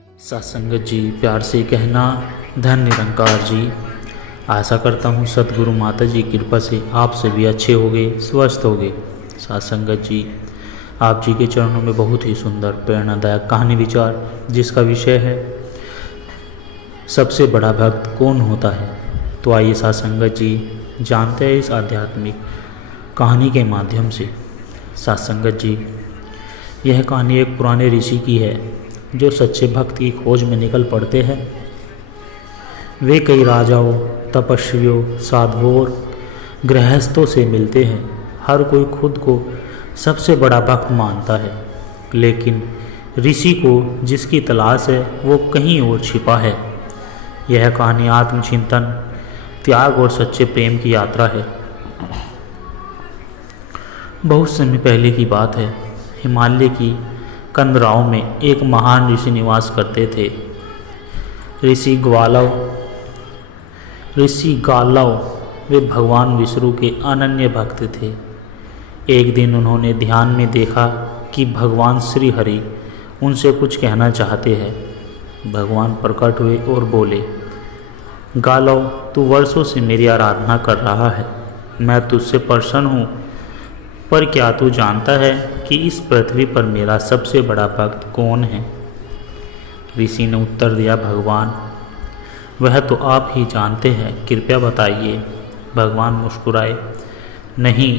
सत्संगत जी, प्यार से कहना धन निरंकार जी। आशा करता हूँ सतगुरु माता जी की कृपा से आप सभी अच्छे होंगे, स्वस्थ होंगे। सत्संगत जी, आप जी के चरणों में बहुत ही सुंदर प्रेरणादायक कहानी विचार, जिसका विषय है सबसे बड़ा भक्त कौन होता है। तो आइए सत्संगत जी जानते हैं इस आध्यात्मिक कहानी के माध्यम से। सत्संगत जी, यह कहानी एक पुराने ऋषि की है जो सच्चे भक्त की खोज में निकल पड़ते हैं। वे कई राजाओं, तपस्वियों, साधुओं और गृहस्थों से मिलते हैं। हर कोई खुद को सबसे बड़ा भक्त मानता है, लेकिन ऋषि को जिसकी तलाश है वो कहीं और छिपा है। यह कहानी आत्मचिंतन, त्याग और सच्चे प्रेम की यात्रा है। बहुत समय पहले की बात है। हिमालय की कंदराओं में एक महान ऋषि निवास करते थे। ऋषि गालव वे भगवान विष्णु के अनन्य भक्त थे। एक दिन उन्होंने ध्यान में देखा कि भगवान श्री हरि उनसे कुछ कहना चाहते हैं। भगवान प्रकट हुए और बोले, गालव, तू वर्षों से मेरी आराधना कर रहा है। मैं तुझसे प्रसन्न हूँ, पर क्या तू जानता है कि इस पृथ्वी पर मेरा सबसे बड़ा भक्त कौन है? ऋषि ने उत्तर दिया, भगवान, वह तो आप ही जानते हैं, कृपया बताइए। भगवान मुस्कुराए, नहीं,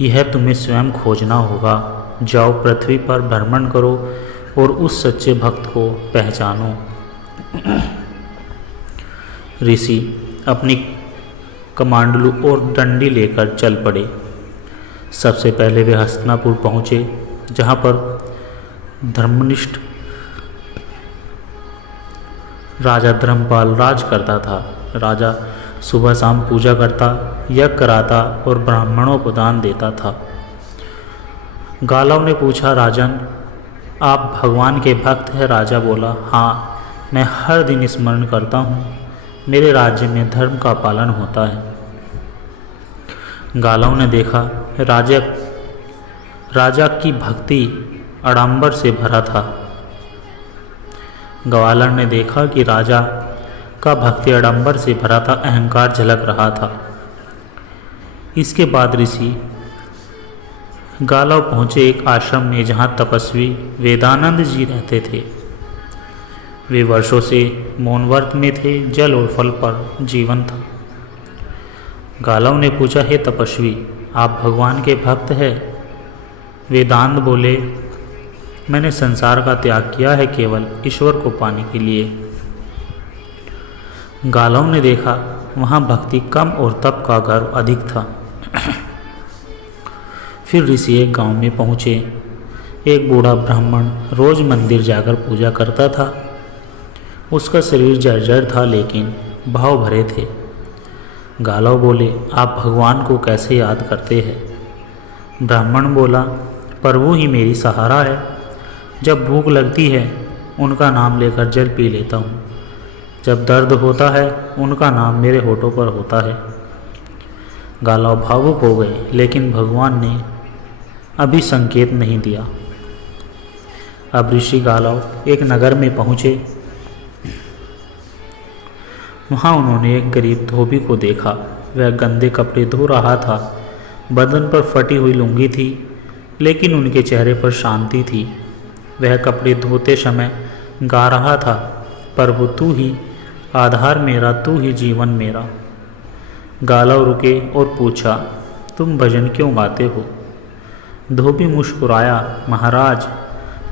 यह तुम्हें स्वयं खोजना होगा। जाओ, पृथ्वी पर भ्रमण करो और उस सच्चे भक्त को पहचानो। ऋषि अपनी कमांडलू और डंडी लेकर चल पड़े। सबसे पहले वे हस्तिनापुर पहुँचे, जहाँ पर धर्मनिष्ठ राजा धर्मपाल राज करता था। राजा सुबह शाम पूजा करता, यज्ञ कराता और ब्राह्मणों को दान देता था। गालव ने पूछा, राजन, आप भगवान के भक्त हैं? राजा बोला, हाँ, मैं हर दिन स्मरण करता हूँ। मेरे राज्य में धर्म का पालन होता है। गालव ने देखा राजा की भक्ति आडंबर से भरा था। ग्वालर ने देखा कि राजा का भक्ति आडंबर से भरा था, अहंकार झलक रहा था। इसके बाद ऋषि गालव पहुँचे एक आश्रम में, जहाँ तपस्वी वेदानंद जी रहते थे। वे वर्षों से मौन व्रत में थे, जल और फल पर जीवन था। गालव ने पूछा, हे तपस्वी, आप भगवान के भक्त हैं? वेदांत बोले, मैंने संसार का त्याग किया है केवल ईश्वर को पाने के लिए। गालव ने देखा वहाँ भक्ति कम और तप का गर्व अधिक था। फिर ऋषि एक गांव में पहुँचे। एक बूढ़ा ब्राह्मण रोज मंदिर जाकर पूजा करता था। उसका शरीर जर्जर था, लेकिन भाव भरे थे। गालव बोले, आप भगवान को कैसे याद करते हैं? ब्राह्मण बोला, प्रभु ही मेरी सहारा है। जब भूख लगती है उनका नाम लेकर जल पी लेता हूँ। जब दर्द होता है उनका नाम मेरे होठों पर होता है। गालव भावुक हो गए, लेकिन भगवान ने अभी संकेत नहीं दिया। अब ऋषि गालव एक नगर में पहुँचे। वहाँ उन्होंने एक गरीब धोबी को देखा। वह गंदे कपड़े धो रहा था। बदन पर फटी हुई लुंगी थी, लेकिन उनके चेहरे पर शांति थी। वह कपड़े धोते समय गा रहा था, प्रभु तू ही आधार मेरा, तू ही जीवन मेरा। गालव रुके और पूछा, तुम भजन क्यों गाते हो? धोबी मुस्कुराया, महाराज,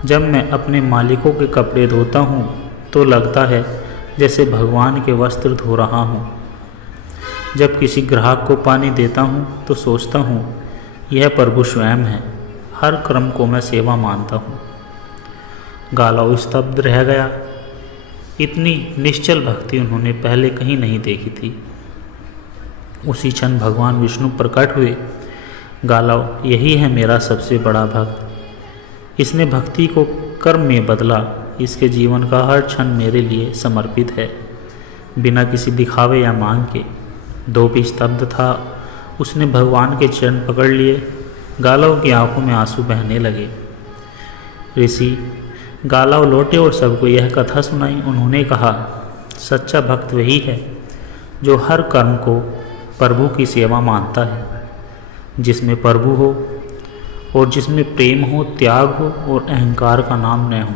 जब मैं अपने मालिकों के कपड़े धोता हूँ तो लगता है जैसे भगवान के वस्त्र धो रहा हूँ। जब किसी ग्राहक को पानी देता हूँ तो सोचता हूँ यह प्रभु स्वयं है। हर कर्म को मैं सेवा मानता हूँ। गालव स्तब्ध रह गया। इतनी निश्चल भक्ति उन्होंने पहले कहीं नहीं देखी थी। उसी क्षण भगवान विष्णु प्रकट हुए। गालव, यही है मेरा सबसे बड़ा भक्त। इसने भक्ति को कर्म में बदला। इसके जीवन का हर क्षण मेरे लिए समर्पित है, बिना किसी दिखावे या मांग के। धोबी स्तब्ध था। उसने भगवान के चरण पकड़ लिए। गालव की आंखों में आंसू बहने लगे। ऋषि गालव लौटे और सबको यह कथा सुनाई। उन्होंने कहा, सच्चा भक्त वही है जो हर कर्म को प्रभु की सेवा मानता है, जिसमें प्रभु हो और जिसमें प्रेम हो, त्याग हो और अहंकार का नाम न हो।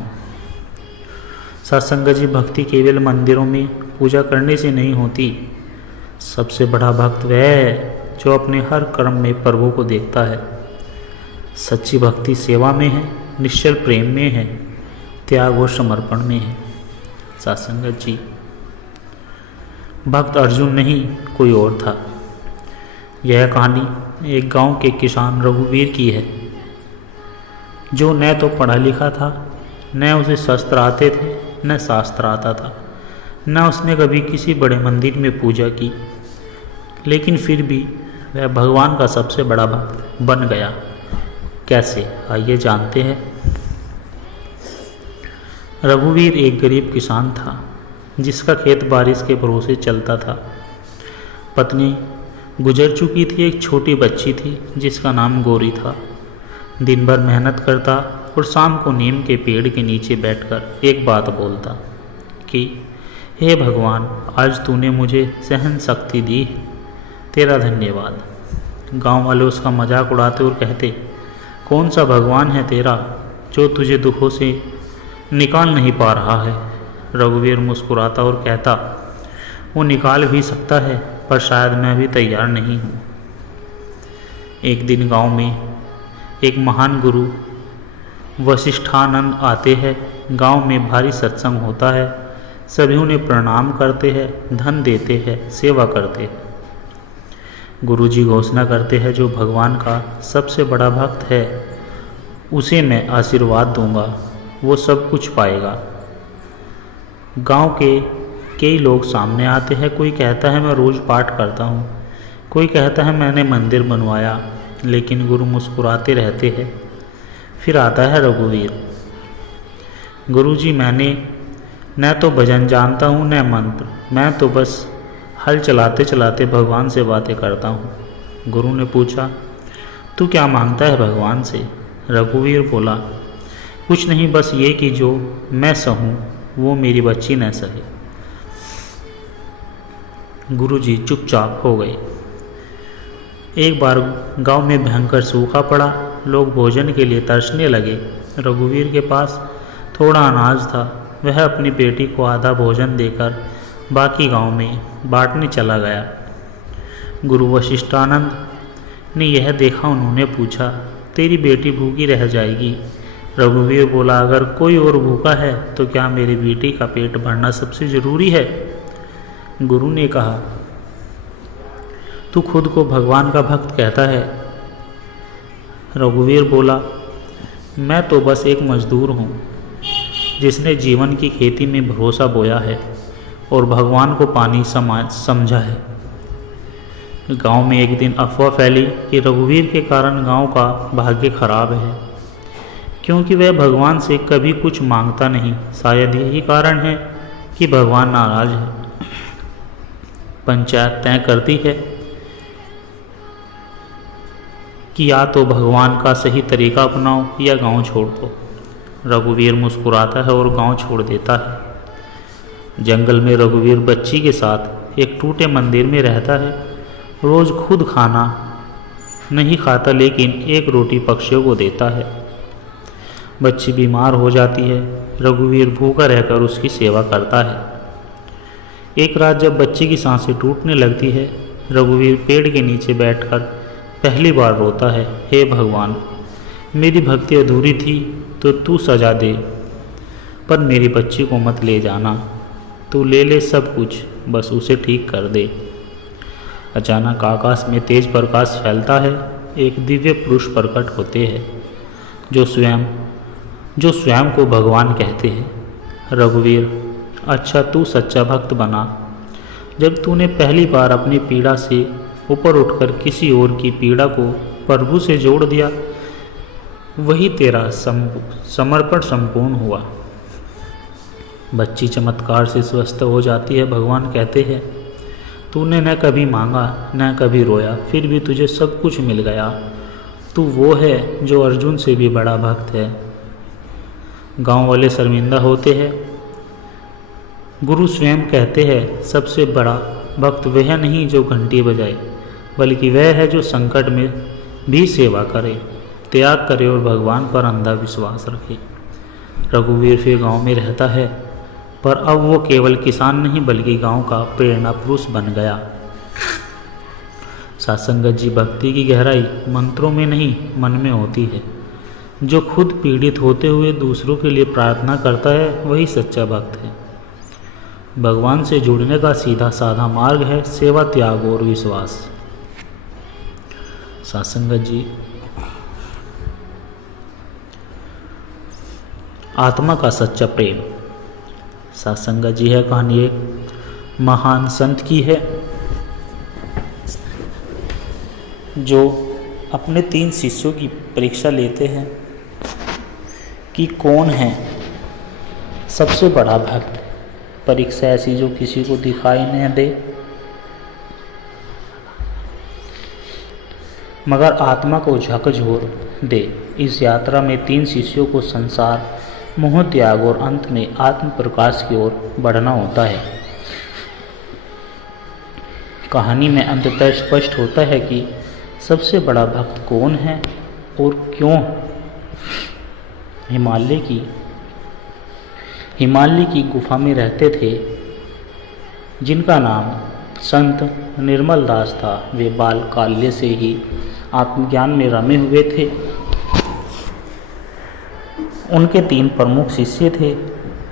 सत्संग जी, भक्ति केवल मंदिरों में पूजा करने से नहीं होती। सबसे बड़ा भक्त वह है जो अपने हर कर्म में प्रभु को देखता है। सच्ची भक्ति सेवा में है, निश्चल प्रेम में है, त्याग और समर्पण में है। सत्संगत जी, भक्त अर्जुन नहीं कोई और था। यह कहानी एक गांव के किसान रघुवीर की है, जो न तो पढ़ा लिखा था, न उसे शस्त्र आते थे, न शास्त्र आता था, न उसने कभी किसी बड़े मंदिर में पूजा की, लेकिन फिर भी वह भगवान का सबसे बड़ा भक्त बन गया। कैसे, आइए जानते हैं। रघुवीर एक गरीब किसान था, जिसका खेत बारिश के भरोसे चलता था। पत्नी गुजर चुकी थी, एक छोटी बच्ची थी जिसका नाम गौरी था। दिन भर मेहनत करता और शाम को नीम के पेड़ के नीचे बैठकर एक बात बोलता कि हे भगवान, आज तूने मुझे सहन शक्ति दी, तेरा धन्यवाद। गांव वाले उसका मजाक उड़ाते और कहते, कौन सा भगवान है तेरा जो तुझे दुखों से निकाल नहीं पा रहा है। रघुवीर मुस्कुराता और कहता, वो निकाल भी सकता है, पर शायद मैं अभी तैयार नहीं हूँ। एक दिन गांव में एक महान गुरु वशिष्ठानंद आते हैं। गांव में भारी सत्संग होता है। सभी उन्हें प्रणाम करते हैं, धन देते हैं, सेवा करते हैं। गुरुजी घोषणा करते हैं, जो भगवान का सबसे बड़ा भक्त है उसे मैं आशीर्वाद दूंगा, वो सब कुछ पाएगा। गांव के कई लोग सामने आते हैं। कोई कहता है मैं रोज़ पाठ करता हूँ, कोई कहता है मैंने मंदिर बनवाया, लेकिन गुरु मुस्कुराते रहते हैं। फिर आता है रघुवीर। गुरुजी, मैंने न तो भजन जानता हूँ न मंत्र, मैं तो बस हल चलाते चलाते भगवान से बातें करता हूँ। गुरु ने पूछा, तू क्या मांगता है भगवान से? रघुवीर बोला, कुछ नहीं, बस ये कि जो मैं सहूँ वो मेरी बच्ची न सहे। गुरुजी चुपचाप हो गए। एक बार गांव में भयंकर सूखा पड़ा। लोग भोजन के लिए तरसने लगे। रघुवीर के पास थोड़ा अनाज था। वह अपनी बेटी को आधा भोजन देकर बाकी गांव में बांटने चला गया। गुरु वशिष्ठानंद ने यह देखा। उन्होंने पूछा, तेरी बेटी भूखी रह जाएगी। रघुवीर बोला, अगर कोई और भूखा है तो क्या मेरी बेटी का पेट भरना सबसे ज़रूरी है? गुरु ने कहा, तू खुद को भगवान का भक्त कहता है। रघुवीर बोला, मैं तो बस एक मजदूर हूँ जिसने जीवन की खेती में भरोसा बोया है और भगवान को पानी समझा है। गांव में एक दिन अफवाह फैली कि रघुवीर के कारण गांव का भाग्य खराब है, क्योंकि वह भगवान से कभी कुछ मांगता नहीं। शायद यही कारण है कि भगवान नाराज है। पंचायत तय करती है कि या तो भगवान का सही तरीका अपनाओ या गांव छोड़ दो। रघुवीर मुस्कुराता है और गांव छोड़ देता है। जंगल में रघुवीर बच्ची के साथ एक टूटे मंदिर में रहता है। रोज़ खुद खाना नहीं खाता, लेकिन एक रोटी पक्षियों को देता है। बच्ची बीमार हो जाती है। रघुवीर भूखा रहकर उसकी सेवा करता है। एक रात जब बच्ची की सांसें टूटने लगती है, रघुवीर पेड़ के नीचे बैठकर पहली बार रोता है, हे भगवान, मेरी भक्ति अधूरी थी तो तू सजा दे, पर मेरी बच्ची को मत ले जाना। तू ले ले सब कुछ, बस उसे ठीक कर दे। अचानक आकाश में तेज प्रकाश फैलता है। एक दिव्य पुरुष प्रकट होते हैं जो स्वयं को भगवान कहते हैं। रघुवीर, अच्छा तू सच्चा भक्त बना। जब तूने पहली बार अपनी पीड़ा से ऊपर उठकर किसी और की पीड़ा को प्रभु से जोड़ दिया, वही तेरा समर्पण संपूर्ण हुआ। बच्ची चमत्कार से स्वस्थ हो जाती है। भगवान कहते हैं, तूने न कभी मांगा न कभी रोया, फिर भी तुझे सब कुछ मिल गया। तू वो है जो अर्जुन से भी बड़ा भक्त है। गांव वाले शर्मिंदा होते हैं। गुरु स्वयं कहते हैं, सबसे बड़ा भक्त वह नहीं जो घंटी बजाए, बल्कि वह है जो संकट में भी सेवा करे, त्याग करे और भगवान पर अंधा विश्वास रखे। रघुवीर फिर गांव में रहता है, पर अब वो केवल किसान नहीं बल्कि गांव का प्रेरणा पुरुष बन गया। सत्संगत जी, भक्ति की गहराई मंत्रों में नहीं मन में होती है। जो खुद पीड़ित होते हुए दूसरों के लिए प्रार्थना करता है वही सच्चा भक्त है। भगवान से जुड़ने का सीधा साधा मार्ग है सेवा, त्याग और विश्वास। सत्संगत जी, आत्मा का सच्चा प्रेम। सत्संगत जी, है कहानी एक महान संत की है जो अपने 3 शिष्यों की परीक्षा लेते हैं कि कौन है सबसे बड़ा भक्त। परीक्षा ऐसी जो किसी को दिखाई नहीं दे, मगर आत्मा को झकझोर दे। इस यात्रा में 3 शिष्यों को संसार, मोह, त्याग और अंत में आत्म प्रकाश की ओर बढ़ना होता है। कहानी में अंततः स्पष्ट होता है कि सबसे बड़ा भक्त कौन है और क्यों। हिमालय की गुफा में रहते थे जिनका नाम संत निर्मल दास था। वे बाल काल्य से ही आत्मज्ञान में रमे हुए थे। उनके 3 प्रमुख शिष्य थे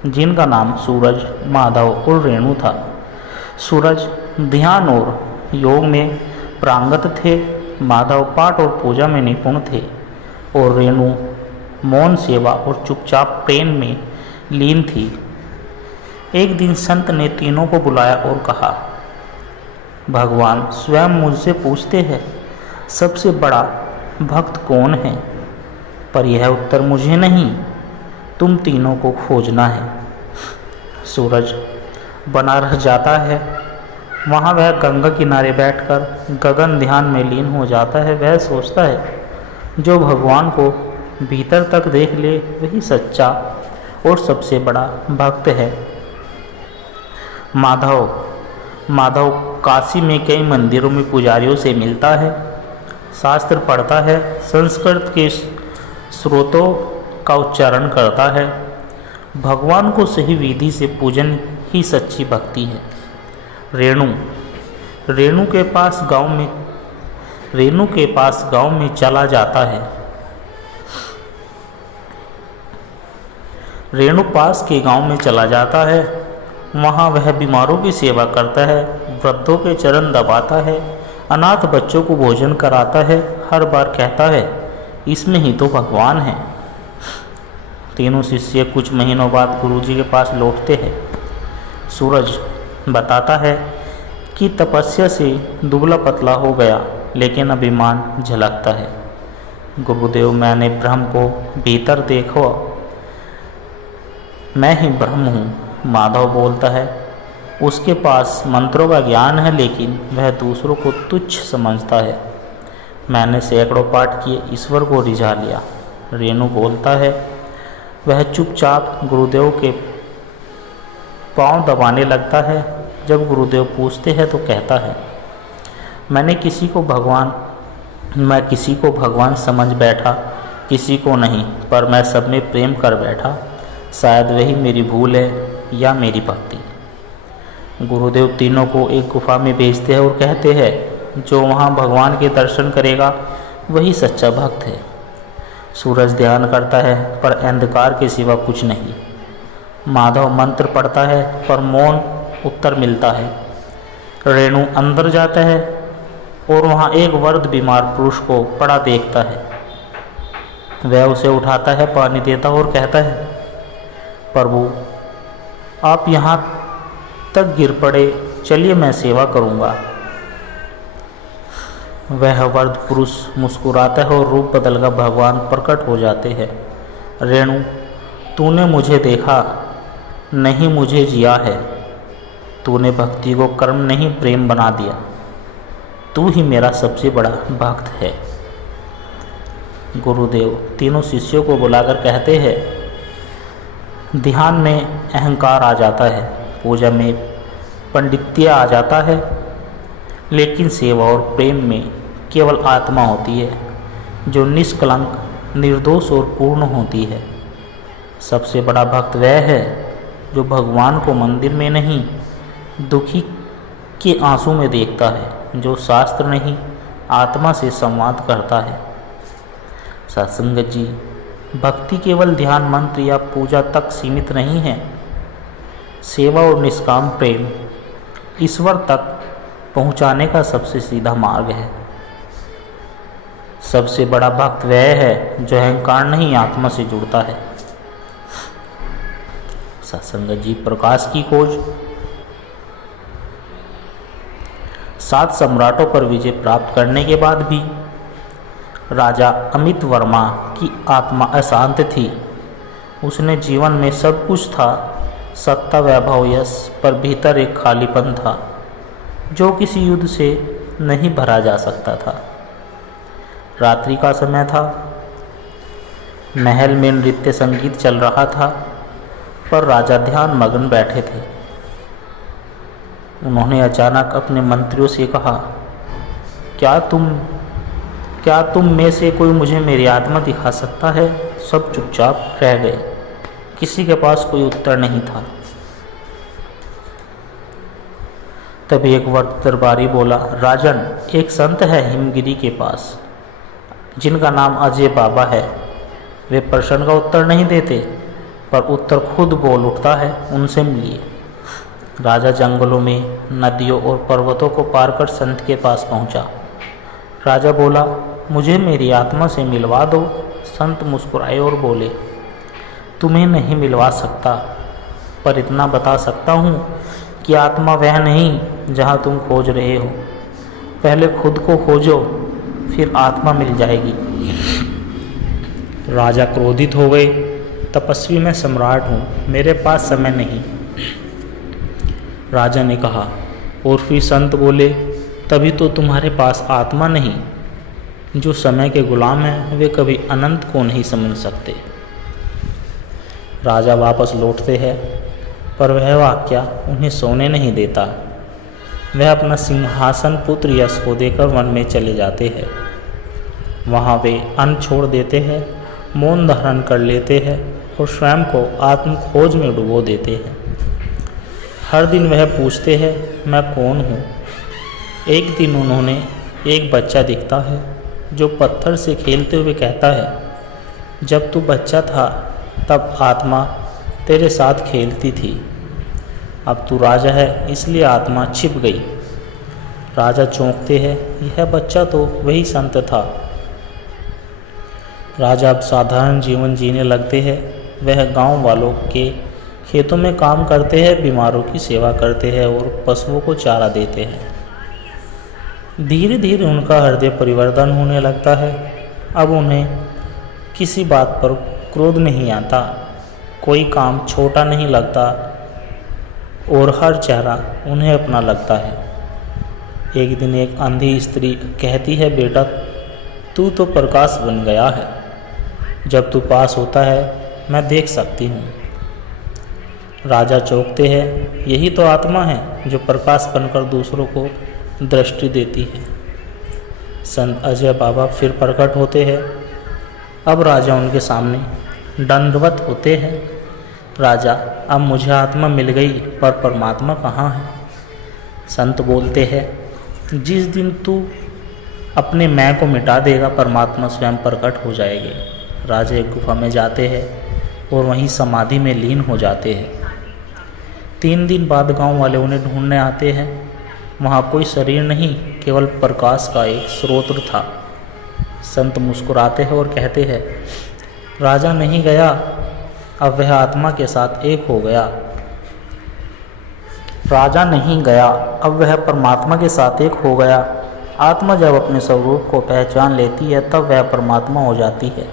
जिनका नाम सूरज, माधव और रेणु था। सूरज ध्यान और योग में प्रांगत थे, माधव पाठ और पूजा में निपुण थे और रेणु मौन सेवा और चुपचाप प्रेम में लीन थी। एक दिन संत ने तीनों को बुलाया और कहा, भगवान स्वयं मुझसे पूछते हैं सबसे बड़ा भक्त कौन है, पर यह उत्तर मुझे नहीं, तुम तीनों को खोजना है। सूरज बनारस जाता है, वहाँ वह गंगा किनारे बैठकर गगन ध्यान में लीन हो जाता है। वह सोचता है, जो भगवान को भीतर तक देख ले वही सच्चा और सबसे बड़ा भक्त है। माधव काशी में कई मंदिरों में पुजारियों से मिलता है, शास्त्र पढ़ता है, संस्कृत के स्रोतों का उच्चारण करता है। भगवान को सही विधि से पूजन ही सच्ची भक्ति है। रेणु के पास गांव में चला जाता है। रेणु पास के गांव में चला जाता है। वहाँ वह बीमारों की सेवा करता है, वृद्धों के चरण दबाता है, अनाथ बच्चों को भोजन कराता है। हर बार कहता है, इसमें ही तो भगवान है। तीनों शिष्य कुछ महीनों बाद गुरुजी के पास लौटते हैं। सूरज बताता है कि तपस्या से दुबला पतला हो गया, लेकिन अभिमान झलकता है। गुरुदेव, मैंने ब्रह्म को भीतर देखो, मैं ही ब्रह्म हूँ। माधव बोलता है, उसके पास मंत्रों का ज्ञान है, लेकिन वह दूसरों को तुच्छ समझता है। मैंने सैकड़ों पाठ किए, ईश्वर को रिझा लिया। रेणु बोलता है, वह चुपचाप गुरुदेव के पांव दबाने लगता है। जब गुरुदेव पूछते हैं तो कहता है, मैं किसी को भगवान समझ बैठा, किसी को नहीं, पर मैं सब में प्रेम कर बैठा। शायद वही मेरी भूल है या मेरी भक्ति। गुरुदेव तीनों को एक गुफा में भेजते हैं और कहते हैं, जो वहाँ भगवान के दर्शन करेगा वही सच्चा भक्त है। सूरज ध्यान करता है, पर अंधकार के सिवा कुछ नहीं। माधव मंत्र पढ़ता है, पर मौन उत्तर मिलता है। रेणु अंदर जाता है और वहाँ एक वृद्ध बीमार पुरुष को पड़ा देखता है। वह उसे उठाता है, पानी देता है और कहता है, प्रभु आप यहाँ तक गिर पड़े, चलिए मैं सेवा करूँगा। वह वृद्ध पुरुष मुस्कुराता है और रूप बदलकर भगवान प्रकट हो जाते हैं। रेणु, तूने मुझे देखा नहीं, मुझे जिया है। तूने भक्ति को कर्म नहीं प्रेम बना दिया। तू ही मेरा सबसे बड़ा भक्त है। गुरुदेव तीनों शिष्यों को बुलाकर कहते हैं, ध्यान में अहंकार आ जाता है, पूजा में पंडित्य आ जाता है, लेकिन सेवा और प्रेम में केवल आत्मा होती है जो निष्कलंक, निर्दोष और पूर्ण होती है। सबसे बड़ा भक्त वह है जो भगवान को मंदिर में नहीं, दुखी के आंसू में देखता है, जो शास्त्र नहीं, आत्मा से संवाद करता है। सत्संगत जी, भक्ति केवल ध्यान मंत्र या पूजा तक सीमित नहीं है। सेवा और निष्काम प्रेम ईश्वर तक पहुंचाने का सबसे सीधा मार्ग है। सबसे बड़ा भक्त वह है जो अहंकार नहीं, आत्मा से जुड़ता है। सत्संगत जी, प्रकाश की खोज। 7 सम्राटों पर विजय प्राप्त करने के बाद भी राजा अमित वर्मा की आत्मा अशांत थी। उसने जीवन में सब कुछ था, सत्ता, वैभव, यश, पर भीतर एक खालीपन था जो किसी युद्ध से नहीं भरा जा सकता था। रात्रि का समय था, महल में नृत्य संगीत चल रहा था, पर राजा ध्यान मग्न बैठे थे। उन्होंने अचानक अपने मंत्रियों से कहा, क्या तुम में से कोई मुझे मेरी आत्मा दिखा सकता है? सब चुपचाप रह गए, किसी के पास कोई उत्तर नहीं था। तभी एक वृद्ध दरबारी बोला, राजन, एक संत है हिमगिरी के पास जिनका नाम अजय बाबा है। वे प्रश्न का उत्तर नहीं देते, पर उत्तर खुद बोल उठता है, उनसे मिलिए। राजा जंगलों में, नदियों और पर्वतों को पार कर संत के पास पहुंचा। राजा बोला, मुझे मेरी आत्मा से मिलवा दो। संत मुस्कुराए और बोले, तुम्हें नहीं मिलवा सकता, पर इतना बता सकता हूँ कि आत्मा वह नहीं जहाँ तुम खोज रहे हो। पहले खुद को खोजो, फिर आत्मा मिल जाएगी। राजा क्रोधित हो गए, तपस्वी मैं सम्राट हूँ, मेरे पास समय नहीं। राजा ने कहा, और फिर संत बोले, तभी तो तुम्हारे पास आत्मा नहीं। जो समय के गुलाम हैं वे कभी अनंत को नहीं समझ सकते। राजा वापस लौटते हैं, पर वह वाक्या उन्हें सोने नहीं देता। वह अपना सिंहासन पुत्र यश को देकर वन में चले जाते हैं। वहाँ वे अन्न छोड़ देते हैं, मौन धारण कर लेते हैं और स्वयं को आत्म खोज में डुबो देते हैं। हर दिन वह पूछते हैं, मैं कौन हूँ? एक दिन उन्होंने एक बच्चा दिखता है जो पत्थर से खेलते हुए कहता है, जब तू बच्चा था तब आत्मा तेरे साथ खेलती थी, अब तू राजा है इसलिए आत्मा छिप गई। राजा चौंकते हैं, यह बच्चा तो वही संत था। राजा अब साधारण जीवन जीने लगते हैं। वह गांव वालों के खेतों में काम करते हैं, बीमारों की सेवा करते हैं और पशुओं को चारा देते हैं। धीरे धीरे उनका हृदय परिवर्तन होने लगता है। अब उन्हें किसी बात पर क्रोध नहीं आता, कोई काम छोटा नहीं लगता और हर चेहरा उन्हें अपना लगता है। एक दिन एक अंधी स्त्री कहती है, बेटा तू तो प्रकाश बन गया है, जब तू पास होता है मैं देख सकती हूँ। राजा चौंकते हैं, यही तो आत्मा है जो प्रकाश बनकर दूसरों को दृष्टि देती है। संत अजय बाबा फिर प्रकट होते हैं। अब राजा उनके सामने दंडवत होते हैं। राजा, अब मुझे आत्मा मिल गई, पर परमात्मा कहाँ है? संत बोलते हैं, जिस दिन तू अपने मैं को मिटा देगा परमात्मा स्वयं प्रकट हो जाएंगे। राजा एक गुफा में जाते हैं और वहीं समाधि में लीन हो जाते हैं। 3 दिन बाद गांव वाले उन्हें ढूंढने आते हैं। वहाँ कोई शरीर नहीं, केवल प्रकाश का एक स्रोत था। संत मुस्कुराते हैं और कहते हैं, राजा नहीं गया, अब वह आत्मा के साथ एक हो गया। राजा नहीं गया, अब वह परमात्मा के साथ एक हो गया। आत्मा जब अपने स्वरूप को पहचान लेती है तब वह परमात्मा हो जाती है।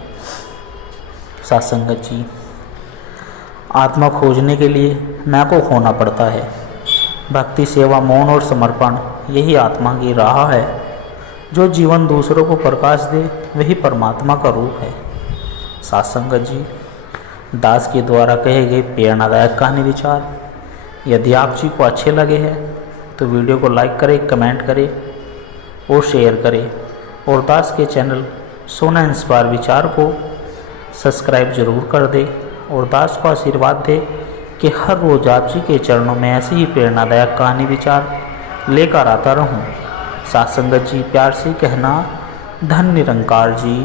सत्संगत जी, आत्मा खोजने के लिए मैं को खोना पड़ता है। भक्ति, सेवा, मौन और समर्पण यही आत्मा की राह है। जो जीवन दूसरों को प्रकाश दे वही परमात्मा का रूप है। सत्संगत जी, दास के द्वारा कहे गए प्रेरणादायक कहानी विचार। यदि आप जी को अच्छे लगे हैं तो वीडियो को लाइक करें, कमेंट करें और शेयर करें, और दास के चैनल सोना इंस्पायर विचार को सब्सक्राइब जरूर कर दें, और दास को आशीर्वाद दें कि हर रोज़ आप जी के चरणों में ऐसे ही प्रेरणादायक कहानी विचार लेकर आता रहूं। साथ संगत जी प्यार से कहना, धन निरंकार जी।